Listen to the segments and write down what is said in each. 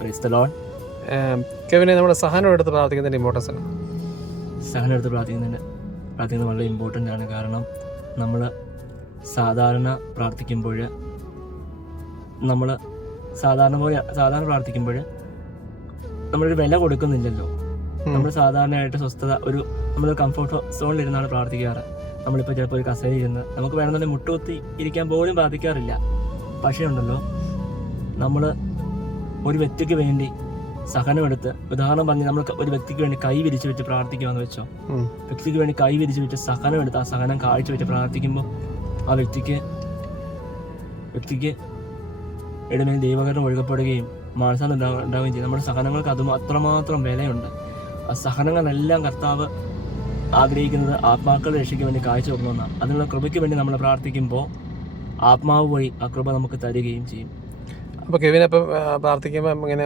Praise the Lord. കെവിനെ നമ്മുടെ സഹനം എടുത്ത് പ്രാർത്ഥിക്കുന്നതിൻ്റെ importance ആണ്. സഹനം എടുത്ത് പ്രാർത്ഥിക്കുന്നത് വളരെ ഇമ്പോർട്ടൻ്റ് ആണ്. കാരണം നമ്മൾ സാധാരണ പ്രാർത്ഥിക്കുമ്പോൾ നമ്മളൊരു വില കൊടുക്കുന്നില്ലല്ലോ. നമ്മൾ സാധാരണയായിട്ട് സ്വസ്ഥത നമ്മൾ കംഫർട്ട് സോണിലിരുന്നാണ് പ്രാർത്ഥിക്കാറ്. നമ്മളിപ്പോൾ ചിലപ്പോൾ ഒരു കസേരയിൽ ഇരുന്ന് നമുക്ക് വേണമെന്നുണ്ടെങ്കിൽ മുട്ടുകുത്തി ഇരിക്കാൻ പോലും പ്രാർത്ഥിക്കാറില്ല. പക്ഷേ ഉണ്ടല്ലോ, നമ്മൾ ഒരു വ്യക്തിക്ക് വേണ്ടി സഹനമെടുത്ത്, ഉദാഹരണം പറഞ്ഞ് നമ്മൾ ഒരു വ്യക്തിക്ക് വേണ്ടി കൈ വിരിച്ച് വെച്ച് പ്രാർത്ഥിക്കുകയെന്ന് വെച്ചോ, വ്യക്തിക്ക് വേണ്ടി കൈ വിരിച്ച് വെച്ച് സഹനമെടുത്ത് ആ സഹനം കാഴ്ച വെച്ച് പ്രാർത്ഥിക്കുമ്പോൾ ആ വ്യക്തിക്ക് ഇടമേൽ ദൈവകരണം ഒഴുകപ്പെടുകയും മാനസാന്തരം ഉണ്ടാവുകയും ചെയ്യും. നമ്മുടെ സഹനങ്ങൾക്ക് അതും അത്രമാത്രം വിലയുണ്ട്. ആ സഹനങ്ങളെല്ലാം കർത്താവ് ആഗ്രഹിക്കുന്നത് ആത്മാക്കളെ രക്ഷിക്കാൻ വേണ്ടി കാഴ്ച വെക്കണമെന്നാണ്. അതിനുള്ള കൃപയ്ക്ക് വേണ്ടി നമ്മൾ പ്രാർത്ഥിക്കുമ്പോൾ ആത്മാവ് വഴി ആ കൃപ നമുക്ക് തരികയും ചെയ്യും. അപ്പോൾ കെവിനപ്പം പ്രാർത്ഥിക്കുമ്പോൾ ഇങ്ങനെ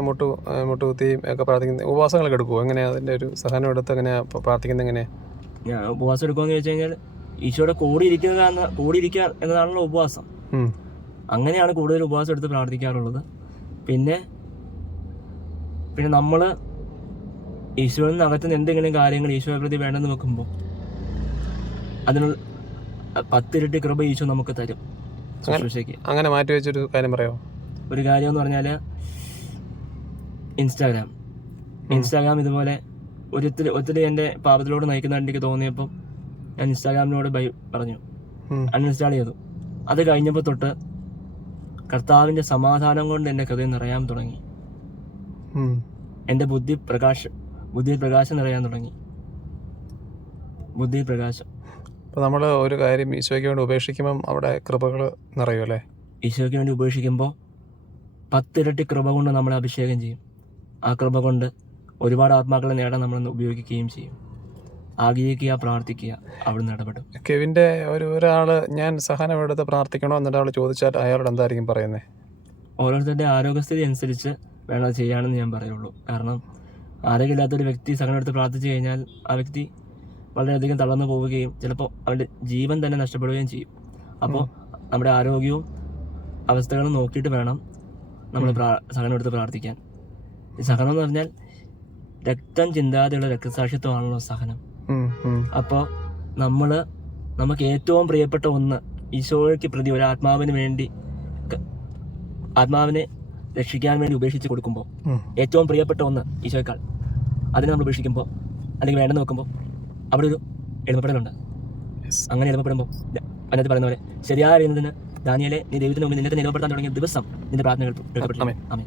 മുട്ടുകുത്തിയും ഒക്കെ പ്രാർത്ഥിക്കുന്നത് ഉപവാസങ്ങളൊക്കെ എടുക്കുമോ? എങ്ങനെയാണ് അതിൻ്റെ ഒരു സഹനം എടുത്ത് എങ്ങനെയാണ് പ്രാർത്ഥിക്കുന്നത്? എങ്ങനെയാണ് ഞാൻ ഉപവാസം എടുക്കുമെന്ന് ചോദിച്ചു കഴിഞ്ഞാൽ ഈശോയുടെ കൂടിയിരിക്കുക എന്നതാണല്ലോ ഉപവാസം. അങ്ങനെയാണ് കൂടുതൽ ഉപവാസം എടുത്ത് പ്രാർത്ഥിക്കാറുള്ളത്. പിന്നെ നമ്മൾ ഈശോയിൽ നിന്ന് അകത്തുനിന്ന് എന്തെങ്കിലും കാര്യങ്ങൾ ഈശോയെ പ്രതി വേണമെന്ന് വെക്കുമ്പോൾ അതിനുള്ള 10 ഇരട്ടി കൃപ ഈശോ നമുക്ക് തരും. ശുശ്രൂഷയ്ക്ക് അങ്ങനെ മാറ്റി വെച്ചൊരു കാര്യം പറയാമോ? ഒരു കാര്യം എന്ന് പറഞ്ഞാൽ ഇൻസ്റ്റാഗ്രാം ഇതുപോലെ ഒത്തിരി എൻ്റെ പാപത്തിലോട് നയിക്കുന്നതായിട്ട് എനിക്ക് തോന്നിയപ്പോൾ ഞാൻ ഇൻസ്റ്റാഗ്രാമിനോട് പറഞ്ഞു, അൺഇൻസ്റ്റാൾ ചെയ്തു. അത് കഴിഞ്ഞപ്പോൾ തൊട്ട് കർത്താവിൻ്റെ സമാധാനം കൊണ്ട് എൻ്റെ ഹൃദയം നിറയാൻ തുടങ്ങി. എൻ്റെ ബുദ്ധിയിൽ പ്രകാശം നിറയാൻ തുടങ്ങി. ബുദ്ധിയിൽ പ്രകാശം. അപ്പോൾ നമ്മൾ ഒരു കാര്യം ഈശോയ്ക്ക് വേണ്ടി ഉപേക്ഷിക്കുമ്പം അവിടെ കൃപകൾ നിറയും അല്ലേ? ഈശോയ്ക്ക് വേണ്ടി ഉപേക്ഷിക്കുമ്പോൾ 10 ഇരട്ടി കൃപ കൊണ്ട് നമ്മളെ അഭിഷേകം ചെയ്യും. ആ കൃപ കൊണ്ട് ഒരുപാട് ആത്മാക്കളെ നേടാൻ നമ്മൾ ഉപയോഗിക്കുകയും ചെയ്യും. ആഗ്രഹിക്കുക, പ്രാർത്ഥിക്കുക, അവിടുന്ന് ഇടപെടും. കെവിൻ്റെ ഒരാൾ ഞാൻ സഹനമെടുത്ത് പ്രാർത്ഥിക്കണോ എന്നൊരാൾ ചോദിച്ചാൽ അയാളോട് എന്തായിരിക്കും പറയുന്നത്? ഓരോരുത്തരുടെ ആരോഗ്യസ്ഥിതി അനുസരിച്ച് വേണം അത് ചെയ്യാണെന്ന് ഞാൻ പറയുള്ളൂ. കാരണം ആരോഗ്യമില്ലാത്തൊരു വ്യക്തി സഹനമെടുത്ത് പ്രാർത്ഥിച്ചു കഴിഞ്ഞാൽ ആ വ്യക്തി വളരെയധികം തളർന്നു പോവുകയും ചിലപ്പോൾ അവരുടെ ജീവൻ തന്നെ നഷ്ടപ്പെടുകയും ചെയ്യും. അപ്പോൾ നമ്മുടെ ആരോഗ്യവും അവസ്ഥകളും നോക്കിയിട്ട് വേണം നമ്മൾ സഹനമെടുത്ത് പ്രാർത്ഥിക്കാൻ. ഈ സഹനം എന്ന് പറഞ്ഞാൽ രക്തം ചിന്താതെയുള്ള രക്തസാക്ഷിത്വമാണല്ലോ സഹനം. അപ്പോൾ നമുക്ക് ഏറ്റവും പ്രിയപ്പെട്ട ഒന്ന് ഈശോയ്ക്ക് പ്രതി ഒരു ആത്മാവിനെ രക്ഷിക്കാൻ വേണ്ടി ഉപേക്ഷിച്ച് കൊടുക്കുമ്പോൾ ഏറ്റവും പ്രിയപ്പെട്ട ഒന്ന് ഈശോയേക്കാൾ അതിനെ നമ്മൾ ഉപേക്ഷിക്കുമ്പോൾ അല്ലെങ്കിൽ വേണ്ടെന്ന് വെക്കുമ്പോൾ അവിടെ ഒരു എളിമപ്പെടലുണ്ട്. അങ്ങനെ എളിമപ്പെടുമ്പോൾ അതിനകത്ത് പറയുന്ന പോലെ ശരിയായ അറിയുന്നതിന് ദാനിയേലേ, നീ ദൈവത്തിന് മുമ്പിൽ നിന്നെ നിലപ്പെടുത്താൻ തുടങ്ങിയ ദിവസം നിന്റെ പ്രാർത്ഥനകൾ കേൾക്കപ്പെട്ടു. ആമേൻ.